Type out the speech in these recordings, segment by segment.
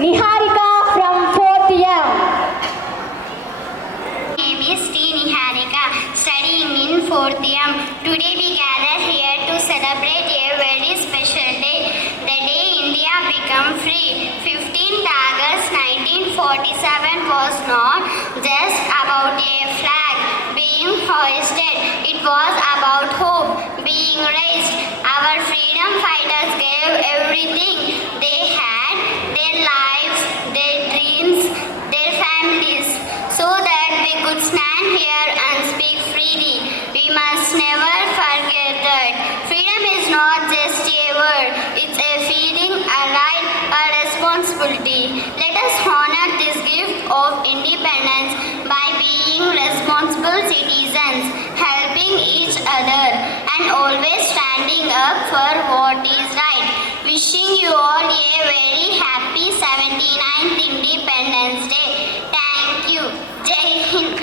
Niharika from 4th year. My name is Sri Niharika, studying in 4th year. Today we gather here to celebrate a very special day, the day India became free. 15th August 1947 was not just about a flag being hoisted, it was about hope being raised. Our freedom fighters gave everything they had, their lives, their dreams, their families, so that we could stand here and speak freely. We must never forget that freedom is not just a word, it's a feeling, a right, a responsibility. Let us honor this gift of independence by being responsible citizens, helping each other, and always standing up for what is right. Wishing you all a very happy 79th Independence Day. Thank you. Jai Hind.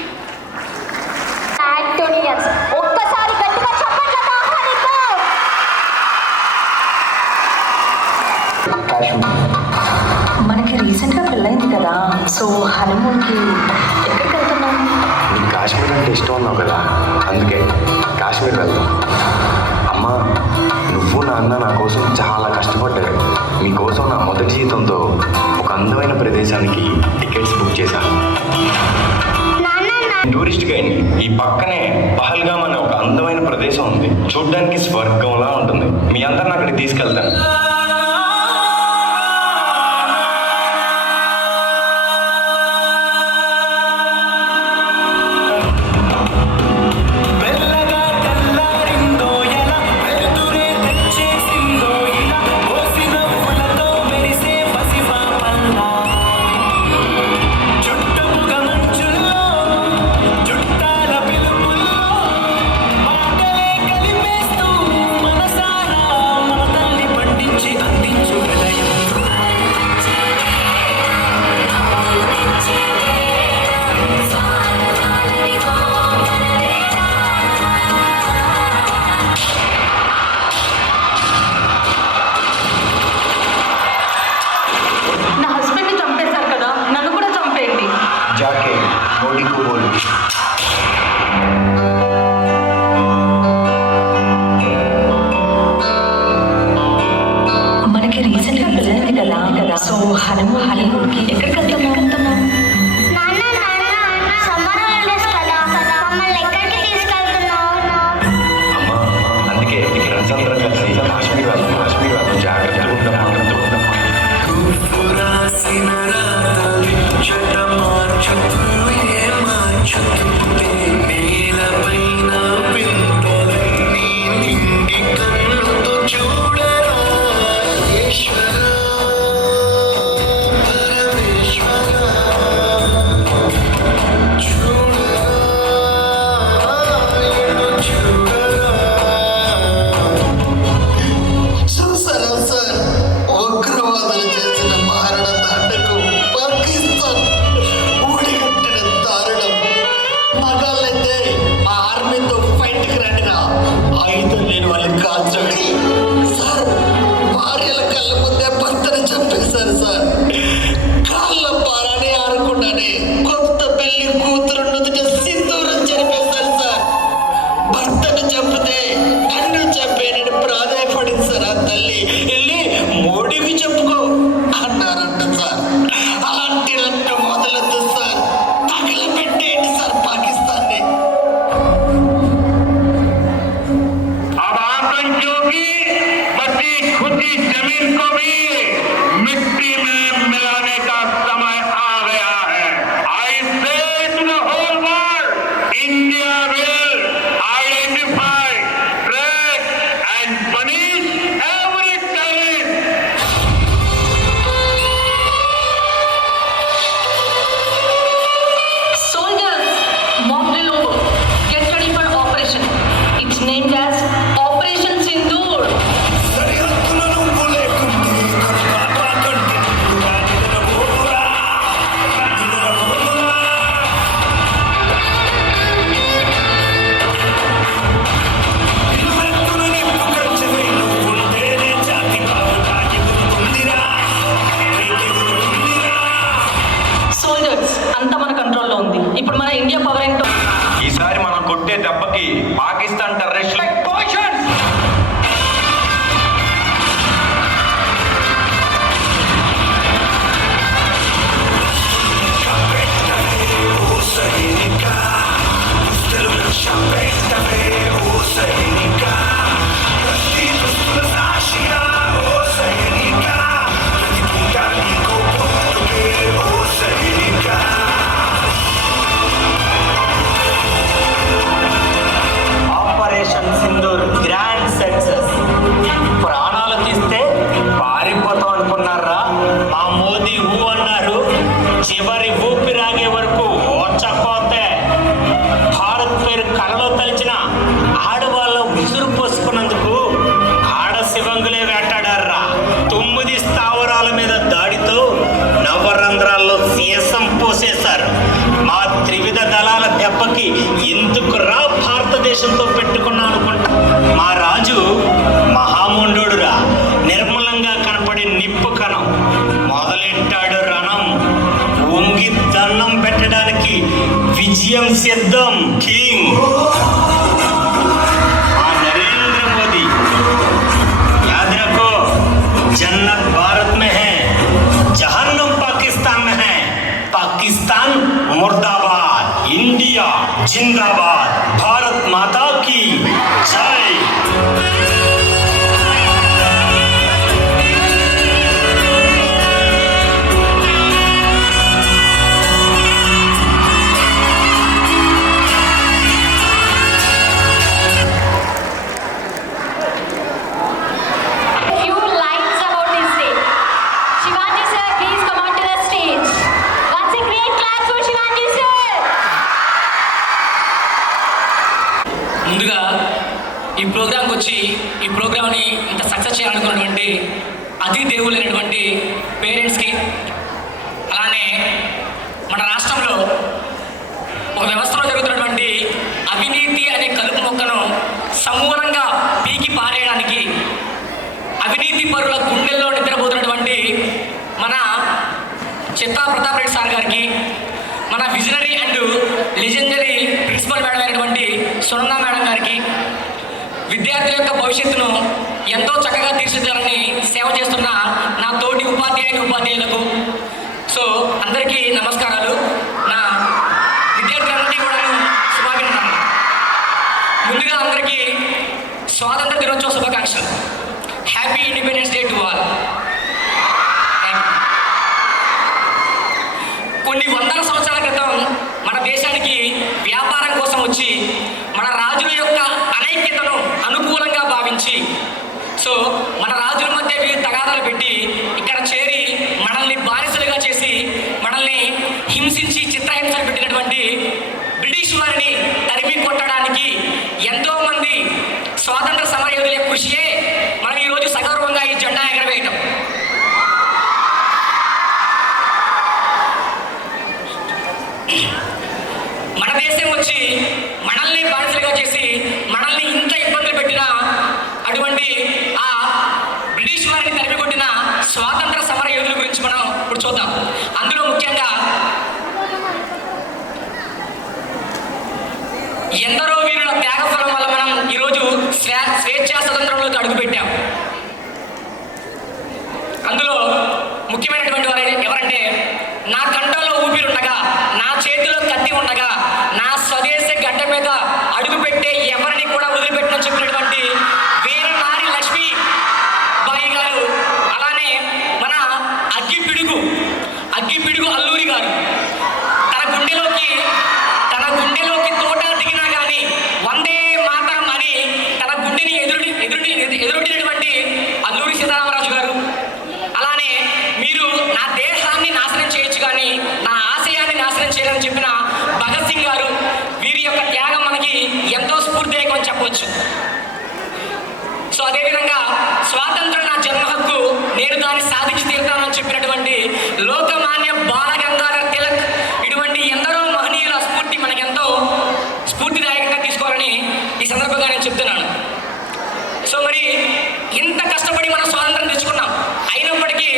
Antonians. ఒక్కసారి గట్టిగా చప్పట్లతో ఆహ్వానిద్దాం. మనకి రీసెంట్గా పెళ్ళైంది కదా, so హనీమూన్కి ఎక్కడికి వెళ్తున్నాం? నీకు కాశ్మీర్ అంటే ఇష్టం ఉన్నావు కదా, అందుకే కాశ్మీర్ వెళ్దాం. అమ్మా, నువ్వు నాన్న నా కోసం చాలా కష్టపడ్డారు. మీకోసం నా మొదటి జీతంతో ఒక అందమైన ప్రదేశానికి టికెట్స్ బుక్ చేశాను. Tourist guide. ఈ పక్కనే పహల్గామ్ అనే ఒక అందమైన ప్రదేశం ఉంది, చూడ్డానికి స్వర్గంలా ఉంటుంది. మీ అందరిని అక్కడికి తీసుకెళ్తాను. మనకి రీసెంట్గా పెళ్ళైంది కదా, సో హనీమూన్కి ఎక్కడికి వెళ్తున్నాం? సమ్మర్ హాలిడేస్ కదా, మమ్మల్ని ఎక్కడికి తీసుకెళ్తున్నావు? అందుకే మీ ఫ్రెండ్స్ అందరం కలిసి కాశ్మీర్ వెళ్దాం. జాగ్రత్తగా ఉంటాం. మోదీ ఊ అన్నారు, చివరి ఊపిరాగే వరకు ఓచకోతే. భారత్ పేరు కలలో తలిచిన ఆడవాళ్ళ ఉసురు పోసుకున్నందుకు ఆడ శివంగులే వేటాడారా. 9 స్థావరాల మీద దాడితో నవరంధ్రాల్లో సీసం పోసేశారు. మా త్రివిధ దళాల దెబ్బకి ఎందుకు రా భారతదేశంతో పెట్టుకున్నాం అనుకుంటా. మా రాజు మహాముండోడురా, నిర్మలంగా కనపడే నిప్పు కణం. మొదలెట్టాడు రణం, వంగి దన్నం పెట్టడానికి విజయం సిద్ధం. కింగ్ ఆ నరేంద్ర మోదీ, याद रखो जन्नत भारत में है, जहन्नम पाकिस्तान में है. पाकिस्तान मुर्दाबाद, इंडिया जिंदाबाद, भारत माता की जय. Few lines about this day. Shivanji sir, please come on to the stage. Once a great clap for Shivanji sir. ముందుగా ఈ ప్రోగ్రాంకి వచ్చి ఈ ప్రోగ్రామ్ని ఇంత సక్సెస్ చేయాలనుకున్నటువంటి అతిథేవులైనటువంటి పేరెంట్స్కి, అలానే మన రాష్ట్రంలో ఒక వ్యవస్థలో జరుగుతున్నటువంటి అవినీతి అనే కలుపు మొక్కను సమూలంగా పీకి పారేయడానికి, అవినీతి పరుల గుండెల్లో నిద్రపోతున్నటువంటి మన చిత్తా ప్రతాప్ రెడ్డి సార్ గారికి, మన visionary and legendary principal madam అయినటువంటి సునంద మేడం గారికి, విద్యార్థుల యొక్క భవిష్యత్తును ఎంతో చక్కగా తీర్చిదిద్దాలని సేవ చేస్తున్న నా తోటి ఉపాధ్యాయులకు సో అందరికీ నమస్కారాలు. నా విద్యార్థులందరికీ కూడా శుభాభినందనలు. ముందుగా అందరికీ స్వాతంత్ర దినోత్సవ శుభాకాంక్షలు. Happy independence day to all. కొన్ని వందల సంవత్సరాల క్రితం మన దేశానికి వ్యాపారం కోసం వచ్చి మన రాజుల యొక్క అనైక్యతను అనుకూలంగా భావించి, సో మన రాజుల మధ్య వివిధ తగాదాలు పెట్టి ఇక్కడ చేరి మనల్ని బానిసలుగా చేసి మనల్ని హింసించి చిత్రహింసలు పెట్టినటువంటి బ్రిటిష్ వారిని తరిమి కొట్టడానికి ఎంతోమంది స్వాతంత్ర సమరయోధుల కృషియే మనం ఈరోజు సగౌరవంగా ఈ జెండా ఎగరవేయటం. మన దేశం వచ్చి మనల్ని బానిసలుగా చేసి మనల్ని ఇంత ఇబ్బందులు పెట్టిన అటువంటి ఆ బ్రిటిష్ వారిని తరిమి కొట్టిన స్వాతంత్ర సమర యోధుల గురించి మనం ఇప్పుడు చూద్దాం. అందులో ముఖ్యంగా ఎందరో వీరుల త్యాగఫలం వల్ల మనం ఈరోజు స్వేచ్ఛా స్వతంత్రంలోకి అడుగుపెట్టాం. అందులో ముఖ్యమైనటువంటి వారు ఎవరంటే, నా కంఠంలో ఊపిరుండగా, నా చేతిలో కత్తి ఉండగా, నా స్వదేశ గడ్డ మీద అడుగుపెట్టే ఎవరిని కూడా వదిలిపెట్టని చెప్పినటువంటి వీర నారి లక్ష్మీ బాయి గారు, అలానే మన అగ్గిపిడుగు అల్లూరి గారు తన గుండెలోకి తోట దిగినా కానీ వందే మాతరం అని తన గుండెని ఎదురొట్టినటువంటి అల్లూరి సీతారామరాజు గారు, అలానే మీరు నా దేహాన్ని నాశనం చేయొచ్చు కానీ నా ఆశయాన్ని నాశనం చేయాలని చెప్పిన భగత్ సింగ్ గారు, వీరి యొక్క త్యాగం మనకి ఎంతో స్ఫూర్తిదాయకం అని చెప్పవచ్చు. సో అదేవిధంగా స్వాతంత్రం నా జన్మ హక్కు, నేను దాన్ని సాధించి తీరుతానని చెప్పినటువంటి లోకమాన్య బాల గంగాధర్ తిలక్, ఇటువంటి ఎందరో మహనీయుల స్ఫూర్తి మనకెంతో స్ఫూర్తిదాయకంగా తీసుకోవాలని ఈ సందర్భంగా నేను చెప్తున్నాను. సో మరి ఇంత కష్టపడి మనం స్వాతంత్రం తెచ్చుకున్నాం, అయినప్పటికీ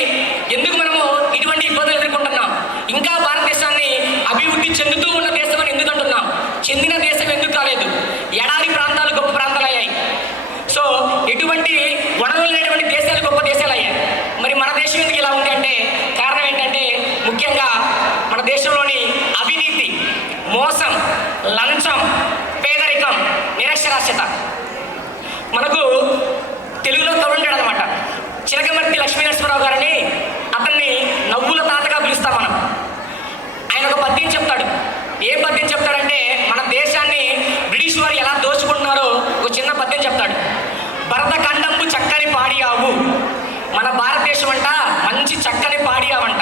ఎందుకు మనము ఇటువంటి ఇబ్బందులు ఎదుర్కొంటున్నాం? ఇంకా భారతదేశాన్ని అభివృద్ధి చెందుతూ ఉన్న దేశం అని ఎందుకు అంటున్నాం? చెందిన దేశం ఎందుకు కాలేదు? ఎడారి ప్రాంతాలు గొప్ప ప్రాంతాలు అయ్యాయి. సో ఎటువంటి వనరులు లేనటువంటి దేశాలు గొప్ప దేశాలు అయ్యాయి. మరి మన దేశం ఎందుకు ఇలా ఉంది అంటే కారణం ఏంటంటే, ముఖ్యంగా మన దేశంలోని అవినీతి, మోసం, లంచం, పేదరికం, నిరక్షరాస్యత. మనకు తెలుగులో కవుంటాడు అనమాట, చిలకమర్తి లక్ష్మీనరసింహరావు గారని. అతన్ని నవ్వుల తాతగా పిలుస్తాం మనం. ఆయన ఒక పద్యం చెప్తాడు. ఏం పద్యం చెప్తాడంటే, మన దేశాన్ని బ్రిటిష్ వారు ఎలా దోచుకుంటున్నారో ఒక చిన్న పద్యం చెప్తాడు. భరత ఖండంబు చక్కని పాడియావు, మన భారతదేశం అంట మంచి చక్కని పాడియావంట.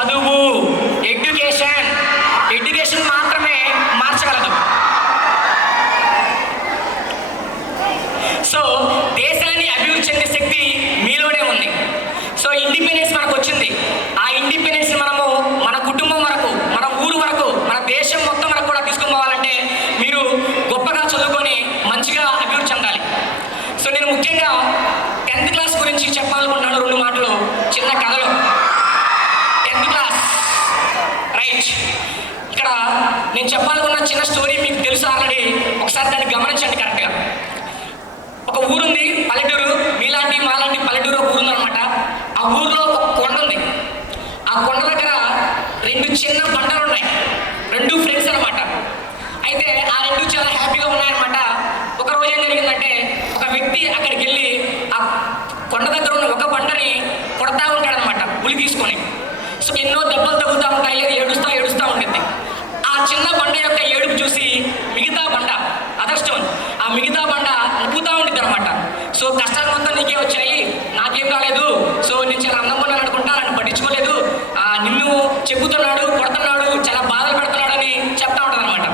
చదువు, ఎడ్యుకేషన్ మాత్రమే మార్చగలదు. సో దేశాన్ని అభివృద్ధి చెందే శక్తి మీలోనే ఉంది. సో ఇండిపెండెన్స్ మనకు వచ్చింది. ఆ ఇండిపెండెన్స్ మనము మన కుటుంబం వరకు, మన ఊరు వరకు, మన దేశం మొత్తం వరకు కూడా తీసుకొని పోవాలంటే మీరు గొప్పగా చదువుకొని మంచిగా అభివృద్ధి చెందాలి. సో నేను ముఖ్యంగా 10th క్లాస్ గురించి చెప్పాలనుకుంటున్నాను. 2 మాటలు చిన్న కథలు. 10th class right. ఇక్కడ నేను చెప్పాలనుకున్న చిన్న స్టోరీ మీకు తెలుసు ఆల్రెడీ. ఒకసారి దాన్ని గమనించండి కరెక్ట్గా. ఒక ఊరుంది, పల్లెటూరు. మాలాంటి పల్లెటూరు ఒక ఊరు అనమాట. ఆ ఊరిలో ఒక కొండ ఉంది. ఆ కొండ దగ్గర 2 చిన్న బండలు ఉన్నాయి. 2 ఫ్రెండ్స్ అనమాట. అయితే ఆ 2 చాలా హ్యాపీగా ఉన్నాయన్నమాట. ఒక రోజు ఏం జరిగిందంటే ఒక వ్యక్తి అక్కడికి వెళ్ళి ఆ కొండ దగ్గర ఉన్న ఒక బండని కొడతా ఉంటాడనమాట ఉలి తీసుకొని. సో ఎన్నో దెబ్బలు తగ్గుతూ ఉంటాయి, ఏడుస్తూ ఉంటుంది. ఆ చిన్న బండ యొక్క ఏడుపు చూసి మిగతా బండ ఆ మిగతా బండ నవ్వుతూ ఉంటుంది అనమాట. సో కష్టాలు మొత్తం నీకే వచ్చాయి, నాకేం కాలేదు, సో నేను చాలా అందంగా ఉన్నాను అనుకుంటా, నన్ను పట్టించుకోలేదు, నిన్ను చెక్కుతున్నాడు, కొడుతున్నాడు, చాలా బాధలు పెడుతున్నాడు అని చెప్తా ఉంటుంది అనమాట.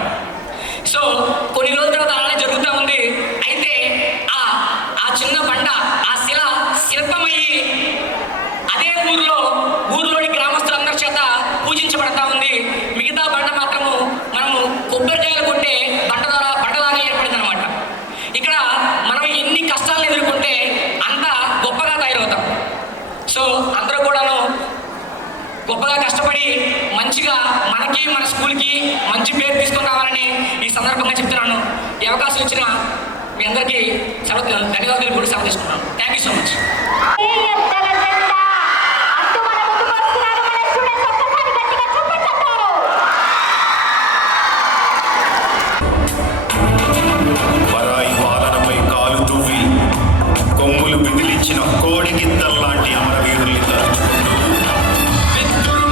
సో కొన్ని రోజుల తర్వాత అలానే జరుగుతూ ఉంది. అయితే ఆ చిన్న బండ, ఆ శిల్పమయ్యి అదే ఊర్లోని గ్రామస్తులందరి చేత పూజించబడతా ఉంది. మిగతా బండ మాత్రము మనము కొబ్బరికాయలు కొట్టే బండలాగా ఏర్పడింది అనమాట. ఇక్కడ మనం ఎన్ని కష్టాలను ఎదుర్కొంటే అంత గొప్పగా తయారవుతాం. సో అందరూ కూడాను గొప్పగా కష్టపడి మంచిగా మనకి, మన స్కూల్కి మంచి పేరు తీసుకొని రావాలని ఈ సందర్భంగా చెప్తున్నాను. ఈ అవకాశం ఇచ్చిన మీ అందరికీ ధన్యవాదాలు కూడా సెలవు తీసుకున్నాను. Thank you so much. పరాయి పాలనపై కాలు తువ్వి కొమ్ములు విదిలించిన కోడిగిత్తల్లాంటి అమరవీరుల్ని తలుచుకుంటూ సత్తువ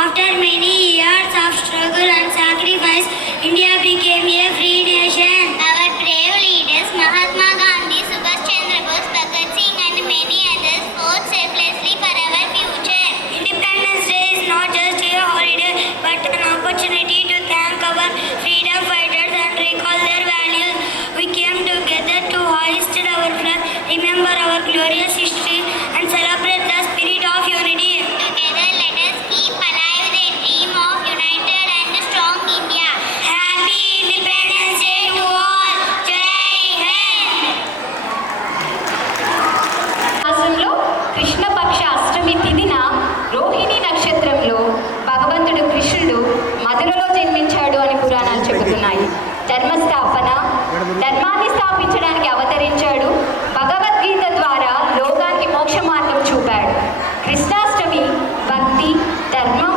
After many years of struggle and sacrifice, India became a free nation. Our brave leaders Mahatma Gandhi, Subhash Chandra Bose, Bhagat Singh and many others fought selflessly for our future. Independence Day is not just a holiday but an opportunity to thank our freedom fighters and recall their values. We came together to hoist our flag, remember our glorious history and celebrate the spirit of unity. Together let us keep alive the dream of united and strong India. Happy Independence Day to all. Jai Hind. మాసంలో కృష్ణపక్ష అష్టమి తిథిన రోహిణి నక్షత్రంలో భగవంతుడు కృష్ణుడు మధురలో జన్మించాడు అని పురాణాలు చెబుతున్నాయి. ధర్మాన్ని స్థాపించడానికి అవతరించాడు. భగవద్గీత ద్వారా లోకానికి మోక్ష మార్గం చూపాడు. కృష్ణాష్టమి భక్తి, ధర్మం,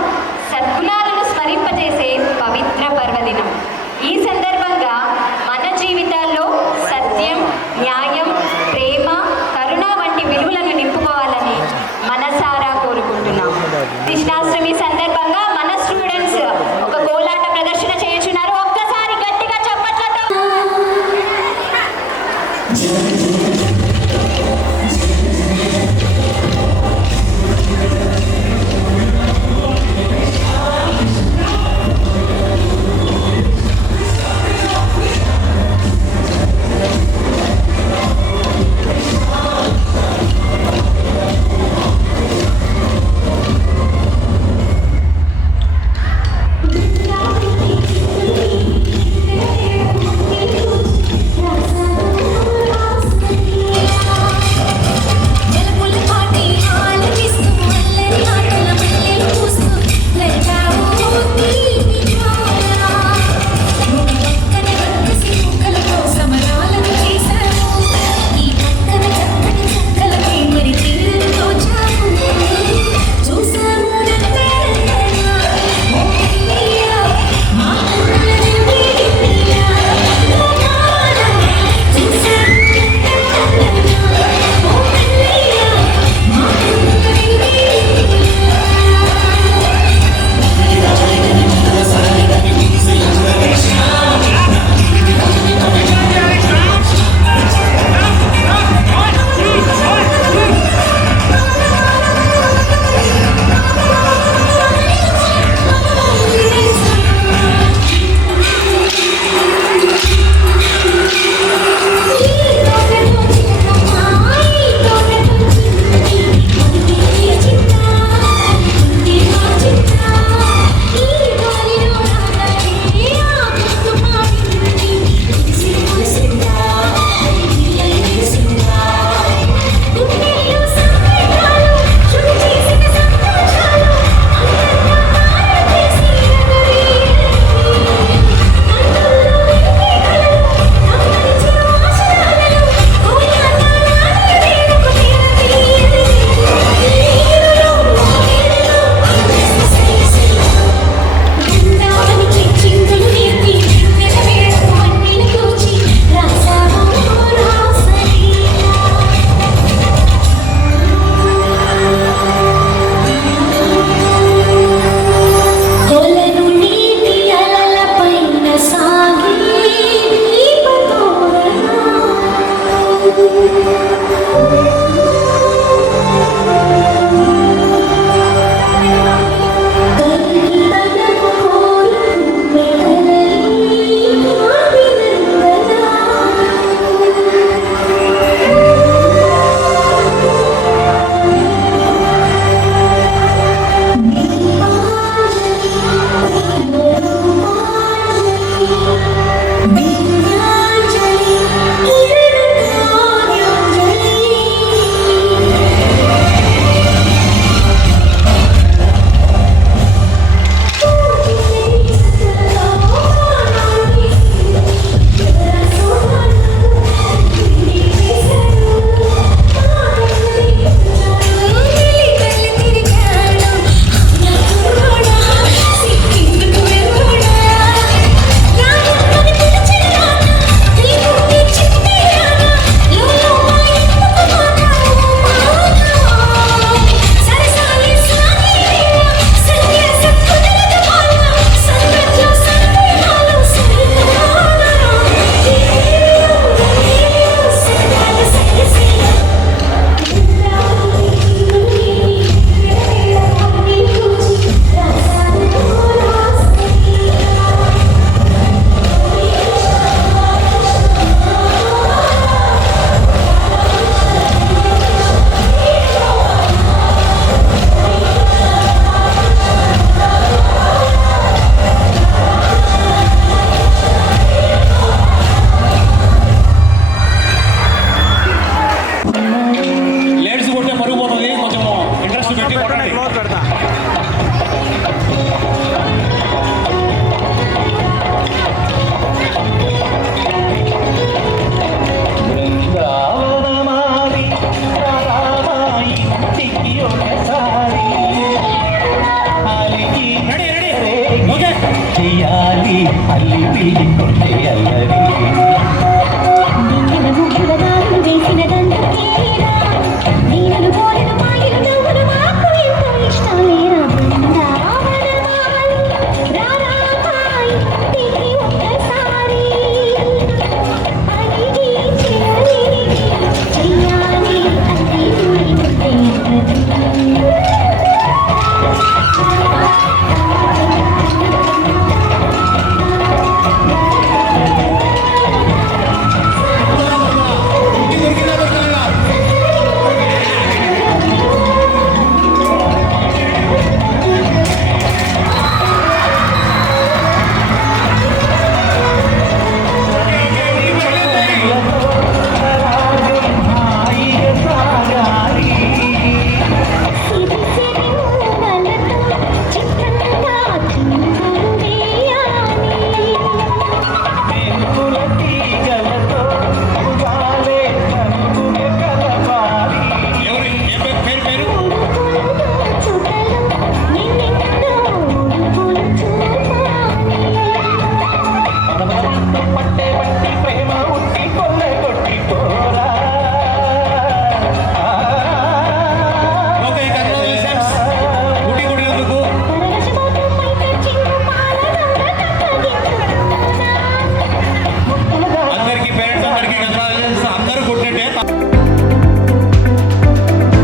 సద్గుణాలను స్మరింపజేసే పవిత్ర పర్వదినం. ఈ సందర్భంగా మన జీవితాల్లో సత్యం, న్యాయం, ప్రేమ, కరుణ వంటి విలువలను నింపుకోవాలని మనసారా కోరుకుంటున్నాం. కృష్ణాష్టమి సందర్భంగా మన స్టూడెంట్స్ ఒక కోలాట ప్రదర్శన చేయుచున్నారు. ఒక్కసారి గట్టిగా చప్పట్లతో. వయ్యాలి అల్లి కొంటే అల్లరి